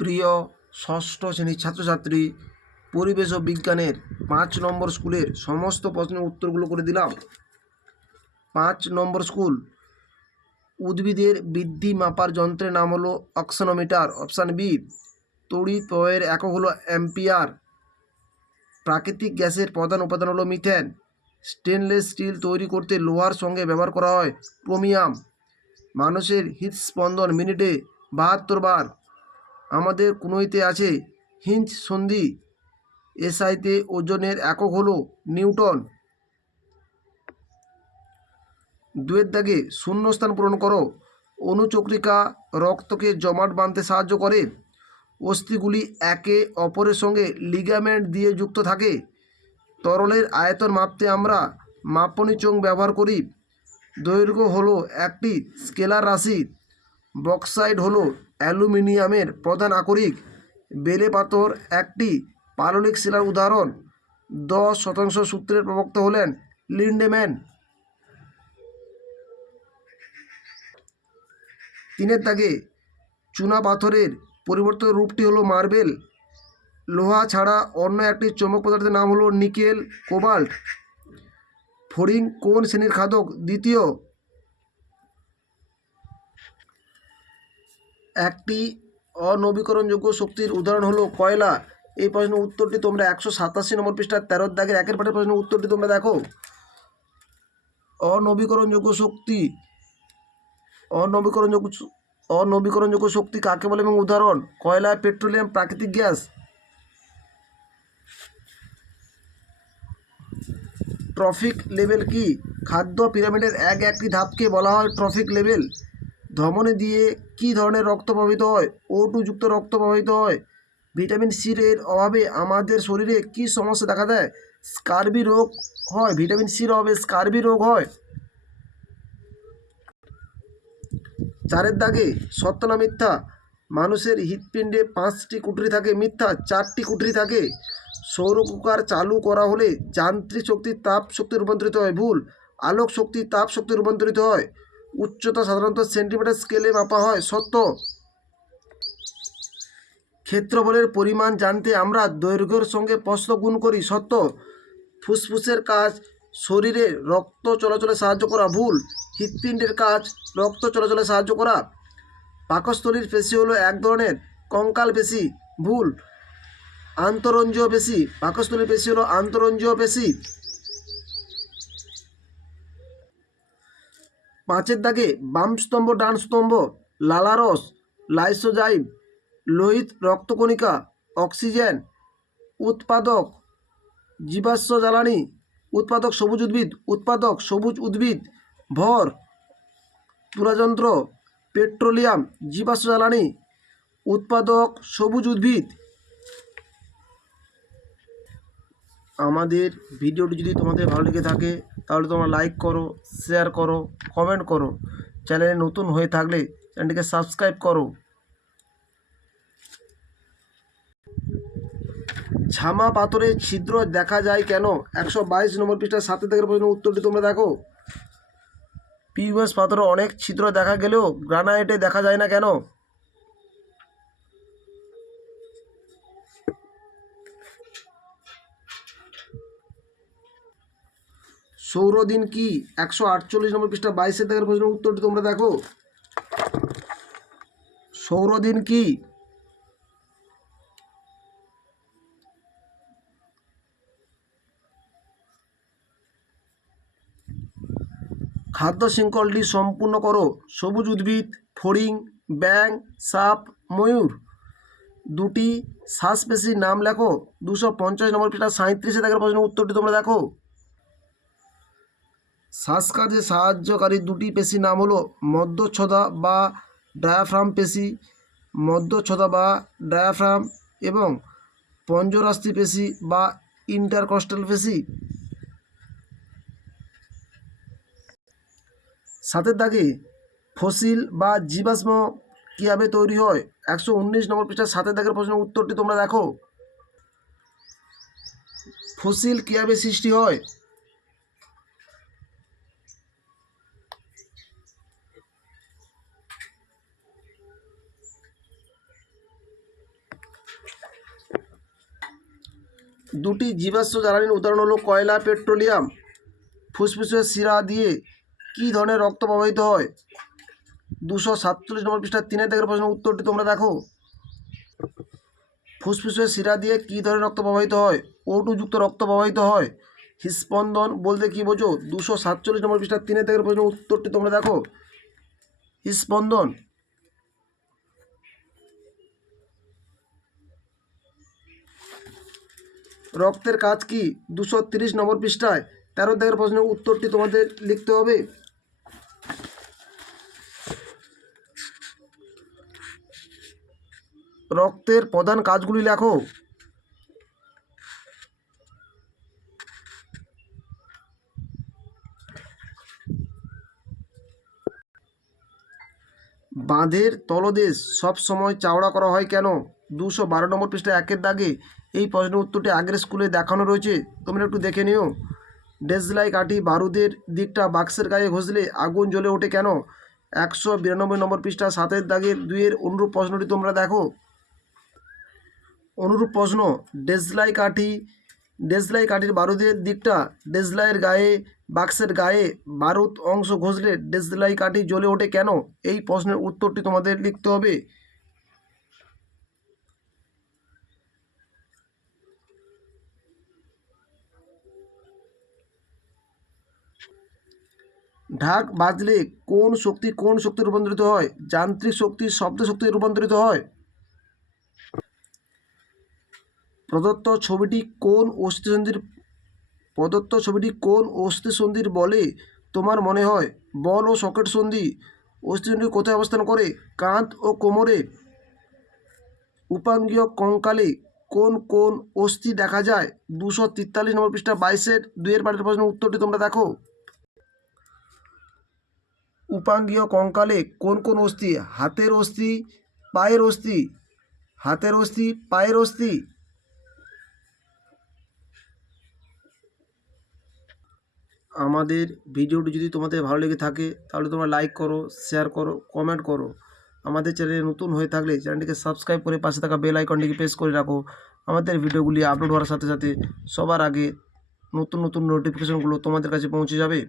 প্রিয় ষষ্ঠ শ্রেণীর ছাত্রছাত্রী, পরিবেশ ও বিজ্ঞানের 5 নম্বর স্কুলের সমস্ত প্রশ্নের উত্তরগুলো করে দিলাম। 5 নম্বর স্কুল, উদ্ভিদের বৃদ্ধি মাপার যন্ত্রের নাম হলো অক্সনোমিটার। Option B. তড়িৎ প্রবাহের একক হলো অ্যাম্পিয়ার। প্রাকৃতিক গ্যাসের প্রধান উপাদান হলো মিথেন। স্টেনলেস স্টিল তৈরি করতে লোহার সঙ্গে ব্যবহার করা হয় ক্রোমিয়াম। মানুষের হৃদস্পন্দন মিনিটে 72 বার। আমাদের কনুইতে আছে হিঞ্জ সন্ধি। এসআইতে ওজনের একক হলো নিউটন। 2 দাগে শূন্যস্থান পূরণ করো। অনুচক্রিকা রক্তকে জমাট বাঁধতে সাহায্য করে। অস্থিগুলি একে অপরের সঙ্গে লিগামেন্ট দিয়ে যুক্ত থাকে। তরলের আয়তন মাপতে আমরা মাপনী চোঙ ব্যবহার করি। দৈর্ঘ্য হলো একটি স্কেলার রাশি। বক্সাইট হলো অ্যালুমিনিয়ামের প্রধান আকরিক। বেলে পাথর একটি পাললিক শিলার উদাহরণ। 10% সূত্রের প্রবক্তা হলেন লিন্ডেম্যান। 3 দাগে চুনা পাথরের পরিবর্তিত রূপটি হলো মার্বেল। লোহা ছাড়া অন্য একটি চৌম্বক পদার্থের নাম হলো নিকেল, কোবাল্ট। ফড়িং কোন শ্রেণীর খাদক? দ্বিতীয়। একটি অনবীকরণযোগ্য শক্তির উদাহরণ হলো কয়লা। এই প্রশ্নের উত্তরটি তোমরা 187 নম্বর পৃষ্ঠার 13 দাগের একের পাঠের প্রশ্নের উত্তরটি তোমরা দেখো। অনবীকরণযোগ্য শক্তি কাকে বলে এবং উদাহরণ? কয়লা, পেট্রোলিয়াম, প্রাকৃতিক গ্যাস। ট্রফিক লেভেল কি? খাদ্য পিরামিডের একটি ধাপকে বলা হয় ট্রফিক লেভেল। ধমনী দিয়ে কি ধরনের রক্ত প্রবাহিত হয়? O2 যুক্ত রক্ত প্রবাহিত হয়। ভিটামিন সি এর অভাবে আমাদের শরীরে কি সমস্যা দেখা দেয়? স্কারবি রোগ হয়। ভিটামিন সির অভাবে স্কারবি রোগ হয়। 4 দাগে সত্য না মিথ্যা? মানুষের হৃৎপিণ্ডে 5টি কুঠরি থাকে। মিথ্যা, 4টি কুঠরি থাকে। সৌর কুকার চালু করা হলে যান্ত্রিক শক্তি তাপ শক্তি রূপান্তরিত হয়। ভুল, আলোক শক্তি তাপ শক্তি রূপান্তরিত হয়। উচ্চতা সাধারণত সেন্টিমিটার স্কেলে মাপা হয়। সত্য। ক্ষেত্রফলের পরিমাণ জানতে আমরা দৈর্ঘ্যের সঙ্গে প্রস্থ গুণ করি। সত্য। ফুসফুসের কাজ শরীরে রক্ত চলাচলে সাহায্য করা। ভুল, হৃৎপিণ্ডের কাজ রক্ত চলাচলে সাহায্য করা। পাকস্থলীর পেশি হলো এক ধরনের কঙ্কাল পেশি। ভুল, আন্তরঞ্জীয় পেশি। পাকস্থলীর পেশি হলো আন্তরঞ্জীয় পেশি। 5 দাগে বাম স্তম্ভ ডান স্তম্ভ। লালারস, লাইসোজাইম, লোহিত রক্তকণিকা, অক্সিজেন উৎপাদক জীবাশ্ম জ্বালানি, উৎপাদক সবুজ উদ্ভিদ, উৎপাদক সবুজ উদ্ভিদ। ভর, তুলাযন্ত্র, পেট্রোলিয়াম জীবাশ্ম জ্বালানি, উৎপাদক সবুজ উদ্ভিদ। আমাদের ভিডিওটি যদি তোমাদের ভালো লেগে থাকে তাহলে তোমরা লাইক করো, শেয়ার করো, কমেন্ট করো। চ্যানেলে নতুন হয়ে থাকলে চ্যানেলটিকে সাবস্ক্রাইব করো। ঝামা পাথরে ছিদ্র দেখা যায় কেন? 122 নম্বর পৃষ্ঠার 7 দাগের প্রশ্নের উত্তরটি তোমরা দেখো। পিউএস পাথরে অনেক ছিদ্র দেখা গেলেও গ্রানাইটে দেখা যায় না কেন? সৌরদিন কি? 148 নম্বর পৃষ্ঠা 22 দাগের প্রশ্নের উত্তরটি তোমরা দেখো। সৌরদিন কি? খাদ্য শৃঙ্খলটি সম্পূর্ণ করো। সবুজ উদ্ভিদ, ফড়িং, ব্যাঙ, সাপ, ময়ূর। 2টি শ্বাসপেশির নাম লেখো। 250 নম্বর পৃষ্ঠা 37 দাগের প্রশ্নের উত্তরটি তোমরা দেখো। শ্বাসকার্যে সাহায্যকারী 2টি পেশির নাম হলো মধ্যচ্ছদা বা ডায়াফ্রাম পেশি, মধ্যচ্ছদা বা ডায়াফ্রাম, এবং পঞ্জরাস্থি পেশি বা ইন্টারকস্টাল পেশি। 7 দাগে ফসিল বা জীবাশ্ম কীভাবে তৈরি হয়? 119 নম্বর পৃষ্ঠার 7 দাগের প্রশ্নের উত্তরটি তোমরা দেখো। ফসিল কীভাবে সৃষ্টি হয়? দুটি জীবাশ্ম জ্বালানির উদাহরণ হলো কয়লা, পেট্রোলিয়াম। ফুসফুসের শিরা দিয়ে কী ধরনের রক্ত প্রবাহিত হয়? 247 নম্বর পৃষ্ঠা 3 দাগের প্রশ্নের উত্তরটি তোমরা দেখো। ফুসফুসের শিরা দিয়ে কী ধরনের রক্ত প্রবাহিত হয়? O2 যুক্ত রক্ত প্রবাহিত হয়। হৃস্পন্দন বলতে কী বোঝো? 247 নম্বর পৃষ্ঠা 3 দাগের প্রশ্নের উত্তরটি তোমরা দেখো। হৃস্পন্দন। রক্তের কাজ কি? 230 নম্বর পৃষ্ঠায় 13 দাগের প্রশ্নের উত্তরটি তোমাদের লিখতে হবে। রক্তের প্রধান কাজগুলি লেখো। বাঁধের তলদেশ সব সময় চওড়া করা হয় কেন? 212 নম্বর পৃষ্ঠায় 1 দাগে এই প্রশ্নের উত্তরটি আগের স্কুলে দেখানো রয়েছে, তোমরা একটু দেখে নিও। দেশলাই কাঠি বারুদের দিকটা বাক্সের গায়ে ঘষলে আগুন জ্বলে ওঠে কেন? 192 নম্বর পৃষ্ঠা 7 দাগের 2 অনুরূপ প্রশ্নটি তোমরা দেখো। অনুরূপ প্রশ্ন, দেশলাই কাঠির বারুদের দিকটা দেশলাইয়ের গায়ে বাক্সের গায়ে বারুদ অংশ ঘষলে দেশলাই কাঠি জ্বলে ওঠে কেন? এই প্রশ্নের উত্তরটি তোমাদের লিখতে হবে। ঢাক বাজলে কোন শক্তি রূপান্তরিত হয়? যান্ত্রিক শক্তি শব্দ শক্তি রূপান্তরিত হয়। প্রদত্ত ছবিটি কোন অস্থিসন্ধির বলে তোমার মনে হয়? বল ও সকেট সন্ধি। অস্থিসন্ধি কোথায় অবস্থান করে? কাঁধ ও কোমরে। উপাঙ্গীয় কঙ্কালে কোন কোন অস্থি দেখা যায়? 243 নম্বর পৃষ্ঠা 22 2 পাঠের প্রশ্নের উত্তরটি তোমরা দেখো। উপাঙ্গীয় কঙ্কালে কোন কোন অস্থি? হাতের অস্থি, পায়ের অস্থি। হাতের অস্থি, পায়ের অস্থি। আমাদের ভিডিওটি যদি তোমাদের ভালো লেগে থাকে তাহলে তোমরা লাইক করো, শেয়ার করো, কমেন্ট করো। আমাদের চ্যানেলে নতুন হয়ে থাকলে চ্যানেলটিকে সাবস্ক্রাইব করে পাশে থাকা বেল আইকনটিকে প্রেস করে রাখো। আমাদের ভিডিওগুলি আপলোড হওয়ার সাথে সাথে সবার আগে নতুন নতুন নোটিফিকেশনগুলো তোমাদের কাছে পৌঁছে যাবে।